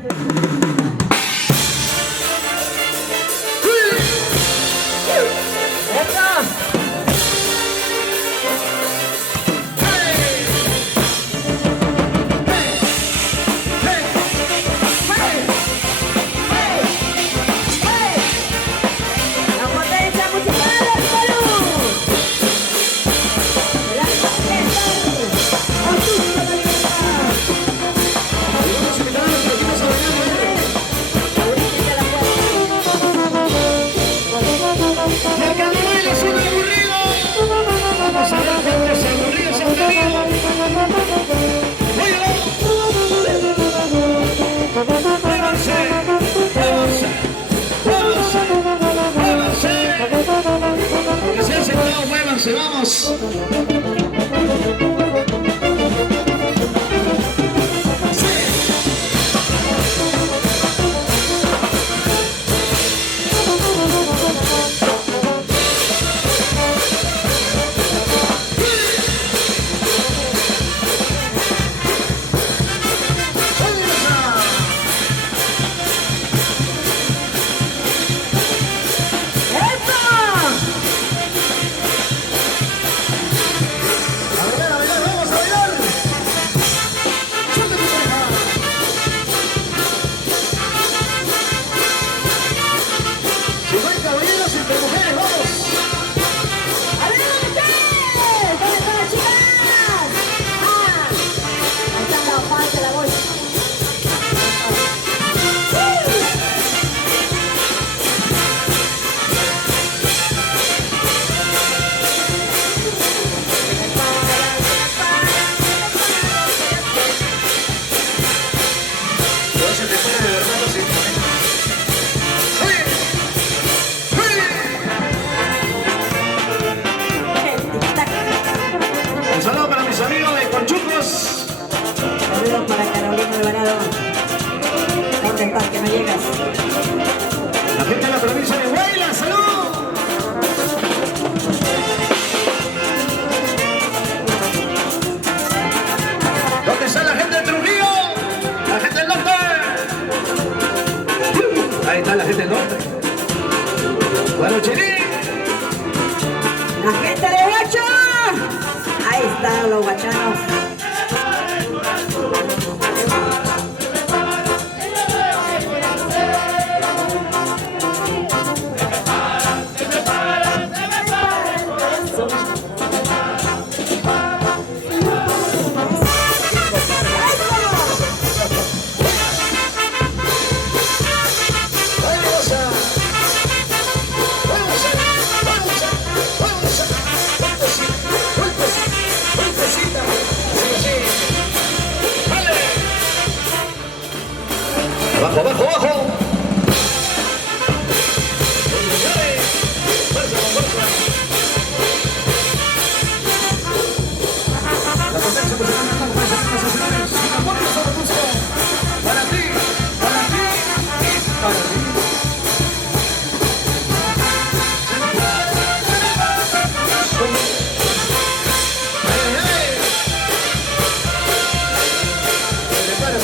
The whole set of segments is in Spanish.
Vamos. La gente de la provincia de Huaylas, ¡salud! ¿Dónde está la gente de Trujillo? La gente del norte. Ahí está la gente del norte. Bueno, Chirí. La gente de Huacho. Ahí están los huachanos. Abajo, abajo, abajo. La potencia musical para ti, para ti y para ti. Se le para.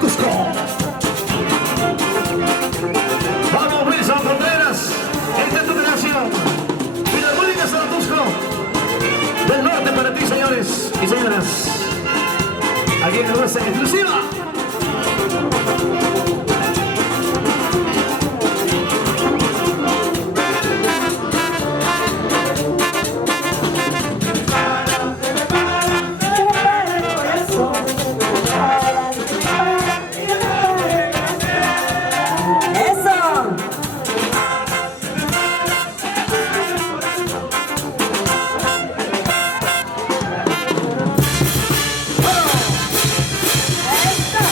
Cusco. Vamos, Wilson Contreras. Esta es tu creación. Filarmónica San Cusco. Del norte para ti, señores y señoras. Aquí en la en exclusiva. Esta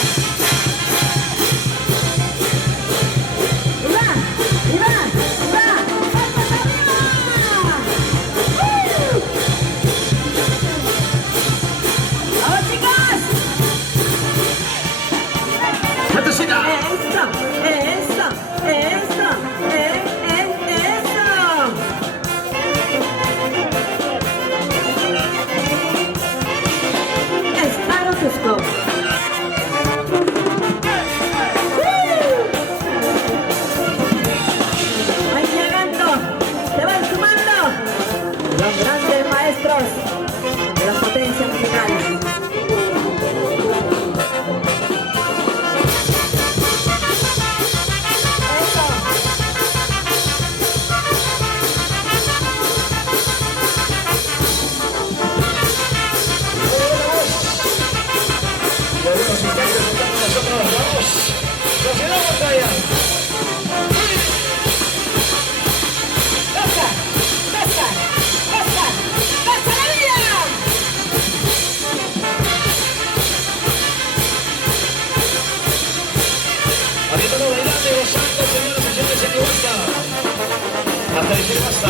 que basta.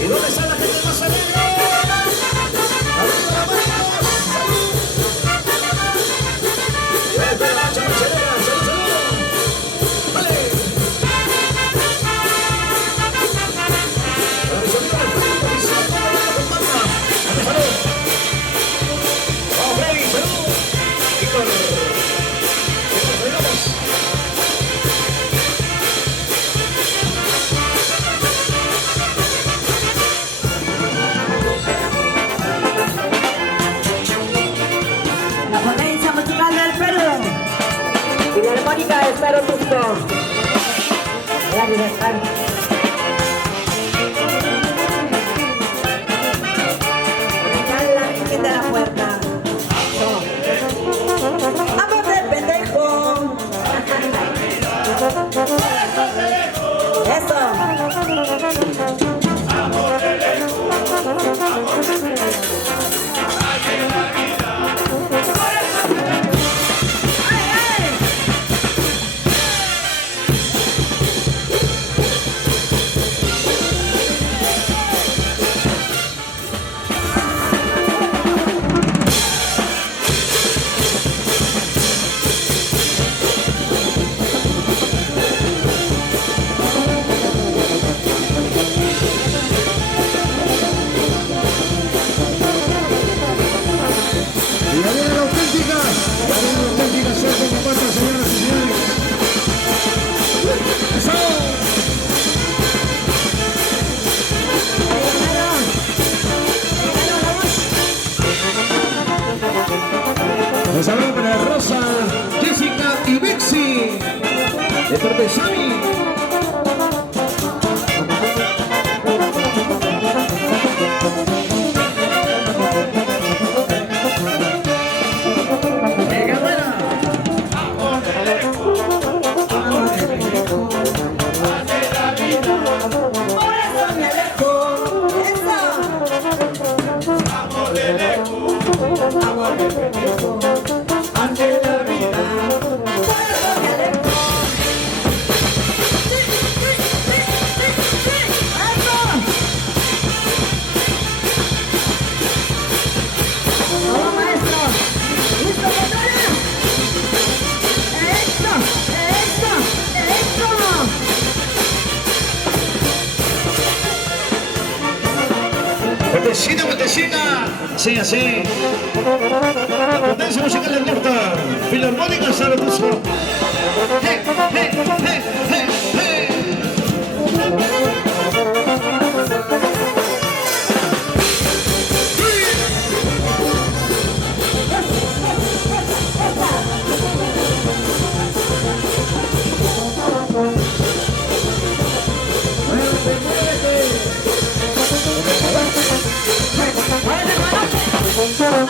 ¿Y dónde está la gente más alegre? ¡Arriba la mano! ¡Salud! ¡Espera, salud, salud, salud! ¡Vale! Para mis amigos del público oficial, ¿cómo van a comparsa? ¡Vale, salud! ¡Vamos, Freddy, salud! ¡Víctor! ¡Vamos! La potencia musical del Perú. Filarmónica de Estado Cusco. La libertad. La Virgen de la Puerta. Amor de pendejo. Eso. Y ya viene la auténtica suerte de cuatro, señoras y señores. ¡Eso! Un saludo para Rosa, Jessica y Bexi, de parte de Xavi. ¡Venga, buena! Por eso me alejo. Eso. Amor de pendejo. Ante la vida. Por eso me alejo. Sí, sí, sí, sí, sí. Eso. Vamos, maestro. ¿Listo, Catania? Eso, eso, eso. ¡Vueltecita, vueltecita! Sí, así. La potencia musical del norte. Filarmónica Zaratusco. ¡Hey, hey, hey, hey, hey!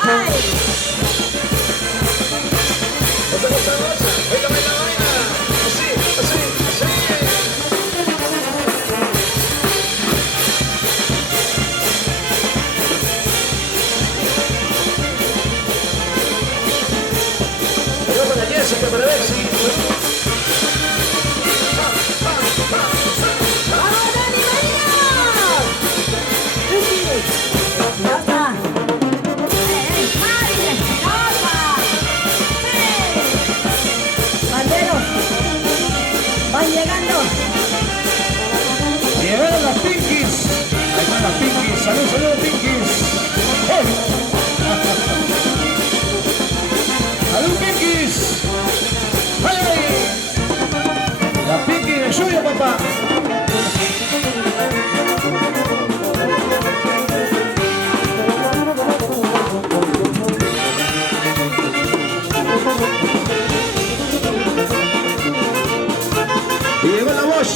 ¡Ay! ¡Otra cosa, otra! ¡Venga, venga, venga! ¡Así, así, así! Pero para Jessica, para ver si... ¡Vamos, Dani, vamos! ¡Ricky! ¡Rosa! ¡Mari! ¡Rosa! ¡Sí! ¡Banderos! ¡Van llegando! Llegaron las Pinkies. Ahí están las Pinkies. Salud, salud, Pinkies. ¡Oh! ¡Salud, Pinkies! ¡Ay! Las Pinkies de suyo, papá. Y llegó la voz.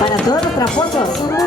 Para todos los tramposos.